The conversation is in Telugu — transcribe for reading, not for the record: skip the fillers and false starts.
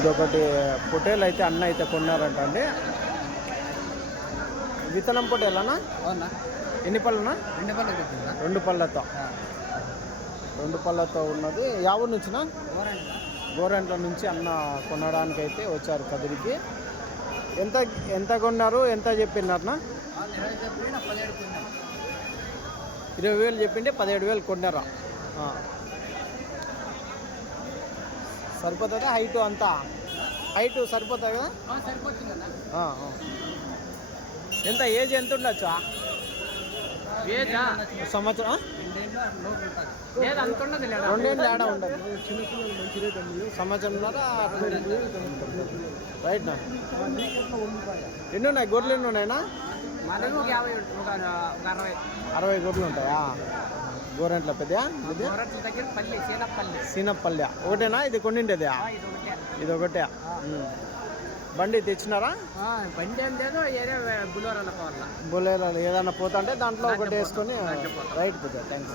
ఇదొకటి పొటేలు అయితే అన్న అయితే కొన్నారంట అండి. విత్తనం పొటేలనా? ఎన్ని పళ్ళునా? 2 పళ్ళతో. 2 పళ్ళతో ఉన్నది. యావూరు నుంచినా? గోరెంట్ల నుంచి అన్న కొనడానికి అయితే వచ్చారు కదిరికి. ఎంత కొన్నారు, ఎంత చెప్పినారనా? 20,000 చెప్పింటే 17,000 కొన్నారా? సరిపోతుందా? హైటు అంతా హైటు సరిపోతుంది కదా? ఎంత ఏజ్ ఎంత ఉండొచ్చు? సంవత్సరం 2 ఏడా ఉండదు. సంవత్సరంన్నర రైట్ నా? ఎన్ని ఉన్నాయి గొర్రెలు? ఎన్ని ఉన్నాయినా? 60 గొర్రెలు ఉంటాయా? గోరెంట్ల పెద్ద సీనపల్లె ఒకటేనా? ఇది కొన్నిండేదా? ఇది ఒకటే. బండి తెచ్చినారా? బండి ఏం లేదు, బులేరాలో ఏదైనా పోతుంటే దాంట్లో ఒకటి వేసుకొని రైట్. థ్యాంక్స్.